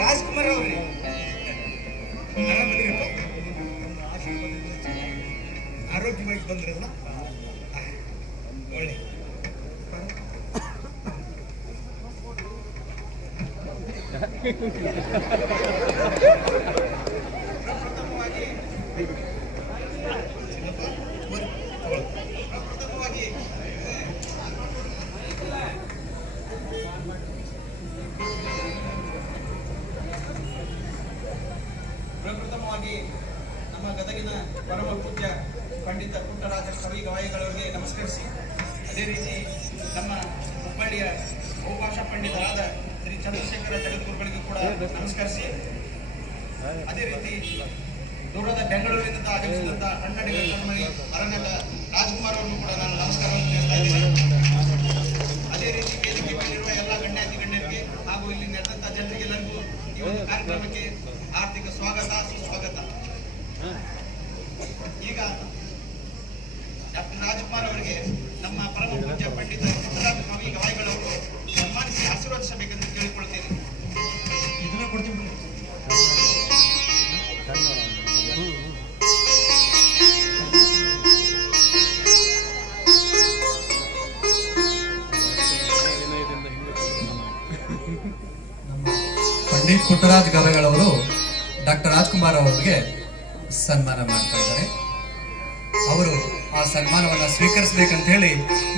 ರಾಜ್ಕುಮಾರ್ ಅವ್ರಿ ಆರೋಗ್ಯವಾಗಿ ಬಂದ್ರಲ್ಲ ಒಳ್ಳೆ ಪ್ರಪ್ರಥಮವಾಗಿ ನಮ್ಮ ಗದಗಿನ ಪರಮ ಪೂಜ್ಯ ಪಂಡಿತ ಪುಟ್ಟರಾಜ ಕವಿ ಗವಾಯಿಗಳವರಿಗೆ ನಮಸ್ಕರಿಸಿ, ಅದೇ ರೀತಿ ನಮ್ಮ ಹುಬ್ಬಳ್ಳಿಯ ಬಹುಭಾಷಾ ಪಂಡಿತರಾದ ಶ್ರೀ ಚಂದ್ರಶೇಖರ ಜಗದ್ಗುರುಗಳಿಗೂ ಕೂಡ ನಮಸ್ಕರಿಸಿ, ಅದೇ ರೀತಿ ದೂರದ ಬೆಂಗಳೂರಿನಿಂದ ಆಗಮಿಸಿದಂಥ ಕನ್ನಡಿಗರ ಕಣ್ಮಣಿ ಮರನಟ ರಾಜ್ಕುಮಾರ್ ಅವರನ್ನು ಕೂಡ ನಾನು ನಮಸ್ಕಾರವನ್ನು ತಿಳಿಸ್ತಾ ಇದ್ದೇನೆ. ಅದೇ ರೀತಿ ವೇದಿಕೆ ಮೇಲಿರುವ ಎಲ್ಲ ಗಣ್ಯಾತಿ ಗಣ್ಯರಿಗೆ ಹಾಗೂ ಇಲ್ಲಿ ನಡೆದಂಥ ಜನರಿಗೆಲ್ಲರಿಗೂ ಈ ಒಂದು ಕಾರ್ಯಕ್ರಮಕ್ಕೆ ಆರ್ಥಿಕ ಸ್ವಾಗತ ಸುಸ್ವಾಗತ. ಈಗ ಡಾಕ್ಟರ್ ರಾಜ್ಕುಮಾರ್ ಅವರಿಗೆ ನಮ್ಮ ಪರಮ ಪೂಜ್ಯ ಪಂಡಿತ ಪುಟ್ಟರಾಜ ಕವಿ ಗವಾಯಿಗಳವರು ಸನ್ಮಾನಿಸಿ ಆಶೀರ್ವದಿಸಬೇಕೆಂದು ಕೇಳಿಕೊಳ್ಳುತ್ತೇನೆ. ಇದನ್ನ ಕೊಡ್ತೀವಿ. ಪಂಡಿತ್ ಪುಟ್ಟರಾಜ್ ಗವಾಯಿಗಳವರು ಡಾಕ್ಟರ್ ರಾಜ್ಕುಮಾರ್ ಅವರಿಗೆ ಸನ್ಮಾನ ಮಾಡ್ತಾ ಇದ್ದಾರೆ. ಅವರು ಆ ಸನ್ಮಾನವನ್ನು ಸ್ವೀಕರಿಸಬೇಕಂತ ಹೇಳಿ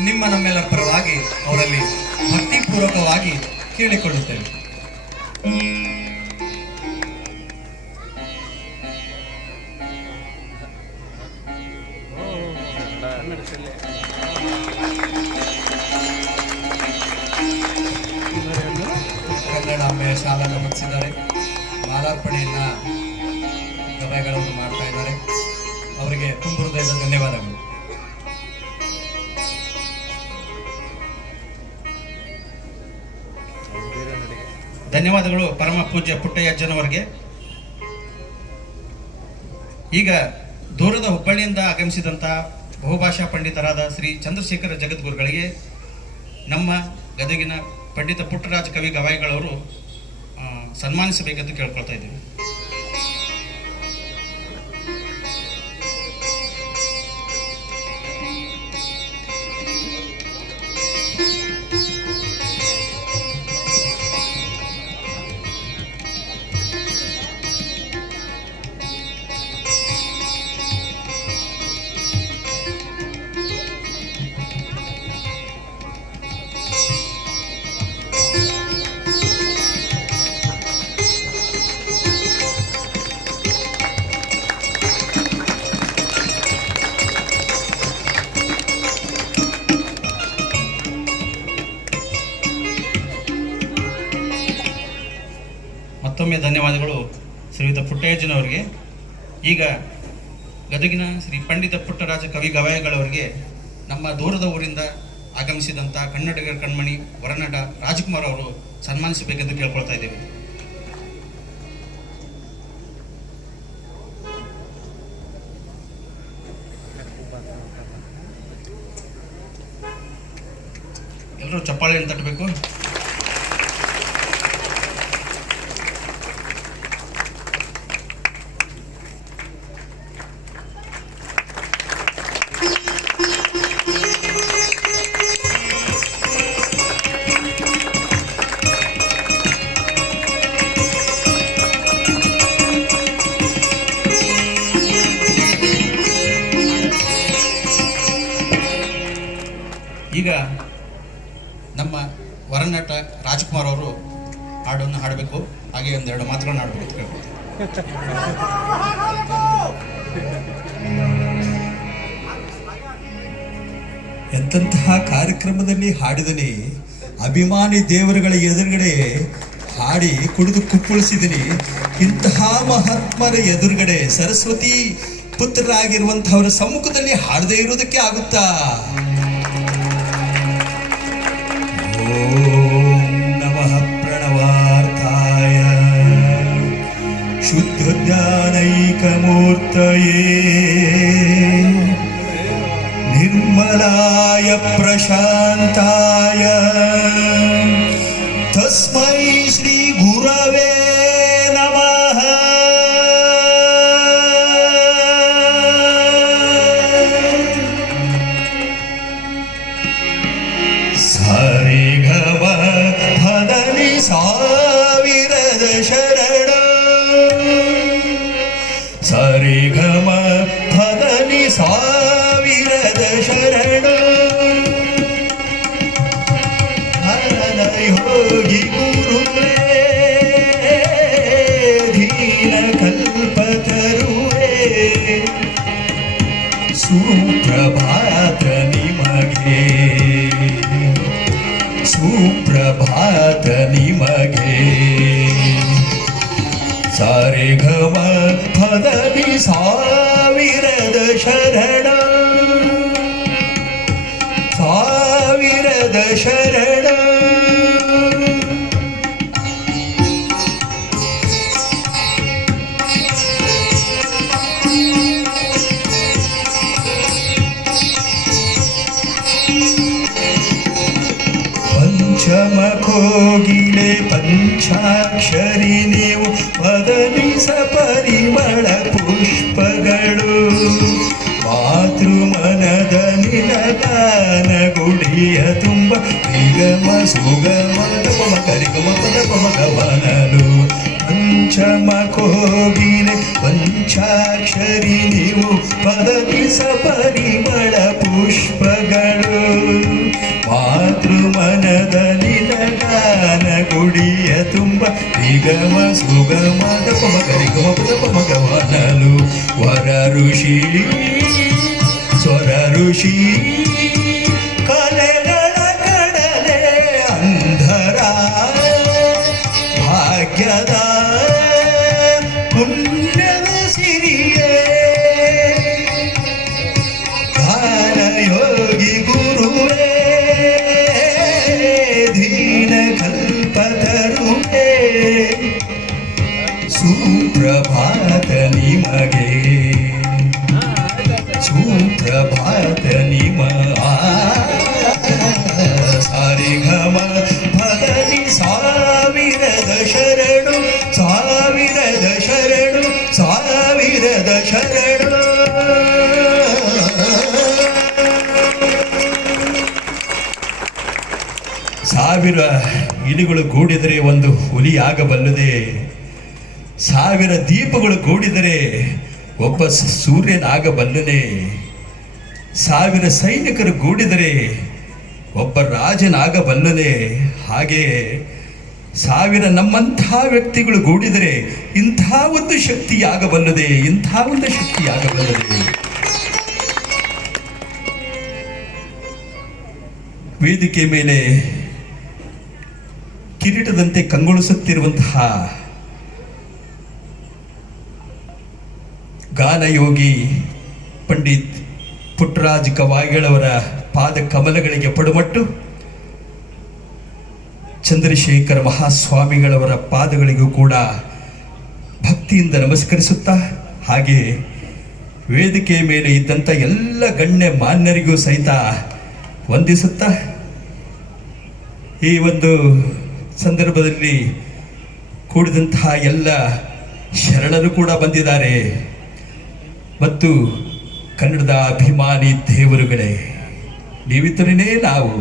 ನಿಮ್ಮ ನಮ್ಮೆಲ್ಲರ ಪರವಾಗಿ ಅವರಲ್ಲಿ ಭಕ್ತಿಪೂರ್ವಕವಾಗಿ ಕೇಳಿಕೊಳ್ಳುತ್ತೇವೆ. ಕನ್ನಡಾಂಬೆಯ ಶಾಲೆಯನ್ನು ಮುಗಿಸಿದ್ದಾರೆ. ಮಾಲಾರ್ಪಣೆಯನ್ನ ಗವಾಯಿಗಳವರು ಮಾಡ್ತಾ ಇದ್ದಾರೆ. ಅವರಿಗೆ ತುಂಬ ಹೃದಯದ ಧನ್ಯವಾದಗಳು. ಧನ್ಯವಾದಗಳು ಪರಮ ಪೂಜ್ಯ ಪುಟ್ಟಯ್ಯಜ್ಜನವರಿಗೆ. ಈಗ ದೂರದ ಹುಬ್ಬಳ್ಳಿಯಿಂದ ಆಗಮಿಸಿದಂಥ ಬಹುಭಾಷಾ ಪಂಡಿತರಾದ ಶ್ರೀ ಚಂದ್ರಶೇಖರ ಜಗದ್ಗುರುಗಳಿಗೆ ನಮ್ಮ ಗದಗಿನ ಪಂಡಿತ ಪುಟ್ಟರಾಜ ಕವಿ ಗವಾಯಿಗಳವರು ಸನ್ಮಾನಿಸಬೇಕೆಂದು ಕೇಳ್ಕೊಳ್ತಾ ಇದ್ದೀವಿ. ಮತ್ತೊಮ್ಮೆ ಧನ್ಯವಾದಗಳು ಶ್ರೀಯುತ ಪುಟ್ಟಯ್ಯಜ್ಜನವರಿಗೆ. ಈಗ ಗದಗಿನ ಶ್ರೀ ಪಂಡಿತ ಪುಟ್ಟರಾಜ ಕವಿ ಗವಾಯಿಗಳವರಿಗೆ ನಮ್ಮ ದೂರದ ಊರಿಂದ ಆಗಮಿಸಿದಂಥ ಕನ್ನಡಿಗರ ಕಣ್ಮಣಿ ವರನಟ ರಾಜ್ಕುಮಾರ್ ಅವರು ಸನ್ಮಾನಿಸಬೇಕೆಂದು ಕೇಳ್ಕೊಳ್ತಾ ಇದ್ದೇವೆ. ಎಲ್ಲರೂ ಚಪ್ಪಾಳೆಯನ್ನು ತಟ್ಟಬೇಕು. ಈಗ ನಮ್ಮ ವರನಟ ರಾಜ್ಕುಮಾರ್ ಅವರು ಹಾಡನ್ನು ಹಾಡಬೇಕು, ಹಾಗೆ ಒಂದೆರಡು ಮಾತುಗಳನ್ನ ಆಡಬೇಕು ಅಂತ ಕೇಳ್ಬೋದು. ಎಂತಹ ಕಾರ್ಯಕ್ರಮದಲ್ಲಿ ಹಾಡಿದನಿ, ಅಭಿಮಾನಿ ದೇವರುಗಳ ಎದುರುಗಡೆ ಹಾಡಿ ಕುಡಿದು ಕುಪ್ಪಳಿಸಿದನಿ. ಇಂತಹ ಮಹಾತ್ಮರ ಎದುರುಗಡೆ ಸರಸ್ವತಿ ಪುತ್ರರಾಗಿರುವಂತಹವರ ಸಮ್ಮುಖದಲ್ಲಿ ಹಾಡದೇ ಇರುವುದಕ್ಕೆ ಆಗುತ್ತಾ? ಓಂ ನಮಃ ಪ್ರಣವಾರ್ಥಾಯ ಶುದ್ಧ ಜ್ಞಾನೈಕಮೂರ್ತಯೇ ನಿರ್ಮಲಾಯ ಪ್ರಶಾಂತಾಯ ತಸ್ಮೈ ಶ್ರೀ ಗುರವೇ ನಮಃ. ಸರಿ ಘಮ ಭದನಿ ಸಾವಿರದ ಶರಣ, ಸರಿ ಘಮ ಭದನಿ ಸಾವಿರದ ಶರಣ. ಯೋಗಿ ಗುರುವೇ ದೀನ ಕಲ್ಪತರುವೇ ಸುಪ್ರಭಾತ ನಿಮಗೆ, ಸುಪ್ರಭಾತ ನಿಮಗೆ. ಸಾರೆ ಘಮ ಪದವಿ ಸಾವಿರದ ಶರಣ, ಸಾವಿರದ ಶರಣ. ಪಂಚಮ ಕೋಗಿಲೆ ಪಂಚಾಕ್ಷರಿ ನೀವು ಪದನಿಸ ಪರಿಮಳ ಪುಷ್ಪಗಳು ಮಾತೃಮನದ ನಿಲಗಾನ ಗುಡಿಯ ತುಂಬ ನಿಗಮ ಸುಗಮ ಪಮ ಕರಿಗಮ ಪದ ಪಮ ಗಮನಲು. ಪಂಚಮ ಕೋಗಿಲೆ ಪಂಚಾಕ್ಷರಿ ನೀವು ಪದನಿಸ ಪರಿಮಳ ಪುಷ್ಪಗಳು ಮಾತೃಮನದ ನಿಲಗಾನ ಗುಡಿಯ ತುಂಬ ನಿಗಮ ಸುಗಮ ಪಮ ಕರಿಗಮ ಪದ ಪಮ ಗಮನಲು. ವರ ಋಷಿ ಸ್ವರ ಋಷಿ ಕಲೆಗಳ ಕಡಲೆ ಅಂಧರ ಭಾಗ್ಯದ ಪುಣ್ಯದ ಸಿರಿಯೇ ಗಾನ ಯೋಗಿ ಗುರುವೇ ದೀನ ಕಲ್ಪತರುವೇ ಸುಪ್ರಭಾತ ನಿಮಗೆ, ಸುಪ್ರಭಾತ ನಿಮ. ಸಾರಿ ಘಮ ಭದನಿ ಸಾವಿರದ ಶರಣು, ಸಾವಿರದ ಶರಣು, ಸಾವಿರದ ಶರಣು. ಸಾವಿರ ಇಲಿಗಳು ಗೂಡಿದರೆ ಒಂದು ಹುಲಿಯಾಗಬಲ್ಲದೆ, ಸಾವಿರ ದೀಪಗಳು ಗೂಡಿದರೆ ಒಬ್ಬ ಸೂರ್ಯನಾಗಬಲ್ಲನೆ, ಸಾವಿರ ಸೈನಿಕರು ಗೂಡಿದರೆ ಒಬ್ಬ ರಾಜನಾಗಬಲ್ಲನೆ. ಹಾಗೆ ಸಾವಿರ ನಮ್ಮಂಥ ವ್ಯಕ್ತಿಗಳು ಗೂಡಿದರೆ ಇಂಥ ಒಂದು ಶಕ್ತಿಯಾಗಬಲ್ಲದೆ, ಇಂಥ ಒಂದು ಶಕ್ತಿಯಾಗಬಲ್ಲದೆ. ವೇದಿಕೆ ಮೇಲೆ ಕಿರೀಟದಂತೆ ಕಂಗೊಳಿಸುತ್ತಿರುವಂತಹ ಗಾನಯೋಗಿ ಪಂಡಿತ್ ಪುಟ್ಟರಾಜ್ ಗವಾಯಿಗಳವರ ಪಾದ ಕಮಲಗಳಿಗೆ ಪಡುಮಟ್ಟು ಚಂದ್ರಶೇಖರ ಮಹಾಸ್ವಾಮಿಗಳವರ ಪಾದಗಳಿಗೂ ಕೂಡ ಭಕ್ತಿಯಿಂದ ನಮಸ್ಕರಿಸುತ್ತಾ, ಹಾಗೆ ವೇದಿಕೆಯ ಮೇಲೆ ಇದ್ದಂಥ ಎಲ್ಲ ಗಣ್ಯ ಮಾನ್ಯರಿಗೂ ಸಹಿತ ವಂದಿಸುತ್ತಾ, ಈ ಒಂದು ಸಂದರ್ಭದಲ್ಲಿ ಕೂಡಿದಂತಹ ಎಲ್ಲ ಶರಣರು ಕೂಡ ಬಂದಿದ್ದಾರೆ ಮತ್ತು ಕನ್ನಡದ ಅಭಿಮಾನಿ ದೇವರುಗಳೇ, ನೀವಿದ್ದರೇನೇ ನಾವು.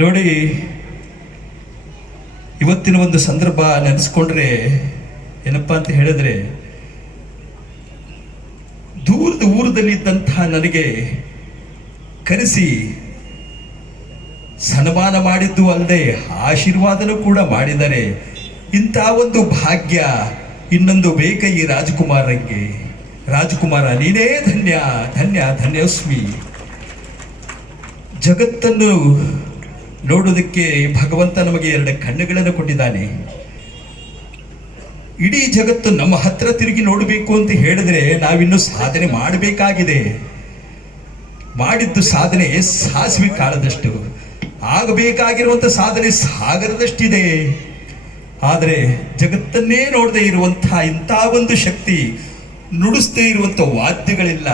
ನೋಡಿ, ಇವತ್ತಿನ ಒಂದು ಸಂದರ್ಭ ನೆನೆಸ್ಕೊಂಡ್ರೆ ಏನಪ್ಪ ಅಂತ ಹೇಳಿದ್ರೆ, ದೂರದ ಊರದಲ್ಲಿದ್ದಂತಹ ನನಗೆ ಕರೆಸಿ ಸನ್ಮಾನ ಮಾಡಿದ್ದು ಅಲ್ಲದೆ ಆಶೀರ್ವಾದನೂ ಕೂಡ ಮಾಡಿದರೆ ಇಂಥ ಒಂದು ಭಾಗ್ಯ ಇನ್ನೊಂದು ಬೇಕ ಈ ರಾಜಕುಮಾರರಿಗೆ. ರಾಜಕುಮಾರ ನೀನೇ ಧನ್ಯ ಧನ್ಯ ಧನ್ಯೋಸ್ಮಿ. ಜಗತ್ತನ್ನು ನೋಡೋದಕ್ಕೆ ಭಗವಂತ ನಮಗೆ 2 ಕಣ್ಣುಗಳನ್ನು ಕೊಟ್ಟಿದ್ದಾನೆ. ಇಡೀ ಜಗತ್ತು ನಮ್ಮ ಹತ್ರ ತಿರುಗಿ ನೋಡಬೇಕು ಅಂತ ಹೇಳಿದ್ರೆ ನಾವಿನ್ನು ಸಾಧನೆ ಮಾಡಬೇಕಾಗಿದೆ. ಮಾಡಿದ್ದು ಸಾಧನೆ ಸಾಸಿವೆ ಕಾಳದಷ್ಟು, ಆಗಬೇಕಾಗಿರುವಂಥ ಸಾಧನೆ ಸಾಗರದಷ್ಟಿದೆ. ಆದರೆ ಜಗತ್ತನ್ನೇ ನೋಡದೇ ಇರುವಂತಹ ಇಂಥ ಒಂದು ಶಕ್ತಿ, ನುಡಿಸದೇ ಇರುವಂಥ ವಾದ್ಯಗಳಿಲ್ಲ,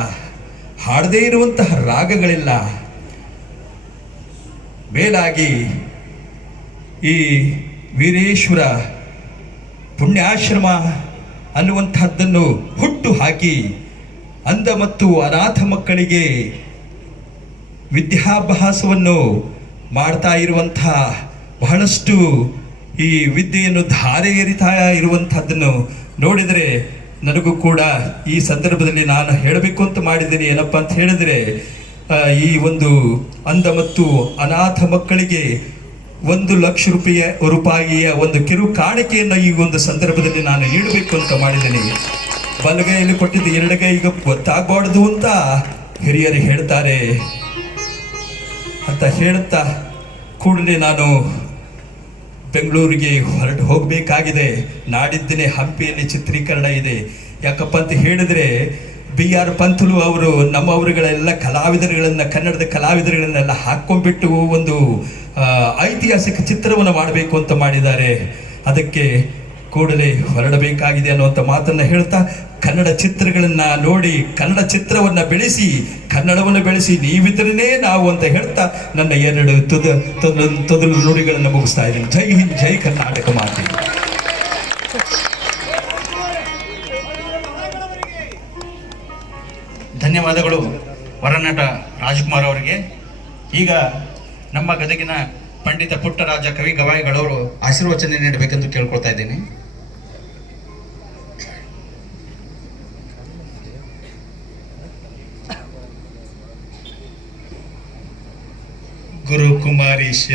ಹಾಡದೇ ಇರುವಂತಹ ರಾಗಗಳಿಲ್ಲ. ಮೇಲಾಗಿ ಈ ವೀರೇಶ್ವರ ಪುಣ್ಯಾಶ್ರಮ ಅನ್ನುವಂತಹದ್ದನ್ನು ಹುಟ್ಟು ಹಾಕಿ ಅಂಧ ಮತ್ತು ಅನಾಥ ಮಕ್ಕಳಿಗೆ ವಿದ್ಯಾಭ್ಯಾಸವನ್ನು ಮಾಡ್ತಾ ಇರುವಂತಹ, ಬಹಳಷ್ಟು ಈ ವಿದ್ಯೆಯನ್ನು ಧಾರೆ ಎರಿತಾ ಇರುವಂತಹದ್ದನ್ನು ನೋಡಿದರೆ ನನಗೂ ಕೂಡ ಈ ಸಂದರ್ಭದಲ್ಲಿ ನಾನು ಹೇಳಬೇಕು ಅಂತ ಮಾಡಿದ್ದೇನೆ. ಏನಪ್ಪ ಅಂತ ಹೇಳಿದರೆ, ಈ ಒಂದು ಅಂಧ ಮತ್ತು ಅನಾಥ ಮಕ್ಕಳಿಗೆ 1,00,000 ರೂಪಾಯಿಯ ಒಂದು ಕಿರು ಕಾಣಿಕೆಯನ್ನು ಈ ಒಂದು ಸಂದರ್ಭದಲ್ಲಿ ನಾನು ನೀಡಬೇಕು ಅಂತ ಮಾಡಿದ್ದೇನೆ. ಬಲಗೈಯಲ್ಲಿ ಕೊಟ್ಟಿದ್ದು ಎಡಗೈಗೆ ಗೊತ್ತಾಗಬಾರ್ದು ಅಂತ ಹಿರಿಯರು ಹೇಳ್ತಾರೆ ಅಂತ ಹೇಳುತ್ತಾ ಕೂಡಲೇ ನಾನು ಬೆಂಗಳೂರಿಗೆ ಹೊರಟು ಹೋಗಬೇಕಾಗಿದೆ. ನಾಡಿದ್ದಿನೇ ಹಂಪಿಯಲ್ಲಿ ಚಿತ್ರೀಕರಣ ಇದೆ. ಯಾಕಪ್ಪ ಅಂತ ಹೇಳಿದರೆ BR ಪಂತಲು ಅವರು ನಮ್ಮವರುಗಳೆಲ್ಲ ಕಲಾವಿದರುಗಳನ್ನು, ಕನ್ನಡದ ಕಲಾವಿದರುಗಳನ್ನೆಲ್ಲ ಹಾಕ್ಕೊಂಡ್ಬಿಟ್ಟು ಒಂದು ಐತಿಹಾಸಿಕ ಚಿತ್ರವನ್ನು ಮಾಡಬೇಕು ಅಂತ ಮಾಡಿದ್ದಾರೆ. ಅದಕ್ಕೆ ಕೂಡಲೇ ಹೊರಡಬೇಕಾಗಿದೆ ಅನ್ನುವಂಥ ಮಾತನ್ನು ಹೇಳ್ತಾ, ಕನ್ನಡ ಚಿತ್ರಗಳನ್ನು ನೋಡಿ ಕನ್ನಡ ಚಿತ್ರವನ್ನು ಬೆಳೆಸಿ, ಕನ್ನಡವನ್ನು ಬೆಳೆಸಿ ನೀವಿದ್ರೇ ನಾವು ಅಂತ ಹೇಳ್ತಾ ನನ್ನ 2 ತೊದಲು ನುಡಿಗಳನ್ನು ಮುಗಿಸ್ತಾ ಇದ್ದೀನಿ. ಜೈ ಹಿಂದ್, ಜೈ ಕರ್ನಾಟಕ ಮಾತೆ. ಧನ್ಯವಾದಗಳು ವರನಟ ರಾಜ್ಕುಮಾರ್ ಅವರಿಗೆ. ಈಗ ನಮ್ಮ ಗದಗಿನ ಪಂಡಿತ ಪುಟ್ಟರಾಜ ಕವಿ ಗವಾಯಿಗಳವರು ಆಶೀರ್ವಚನೆ ನೀಡಬೇಕೆಂದು ಕೇಳ್ಕೊಳ್ತಾ ಇದ್ದೇನೆ. ಗುರು ಕುಮಾರೀಶ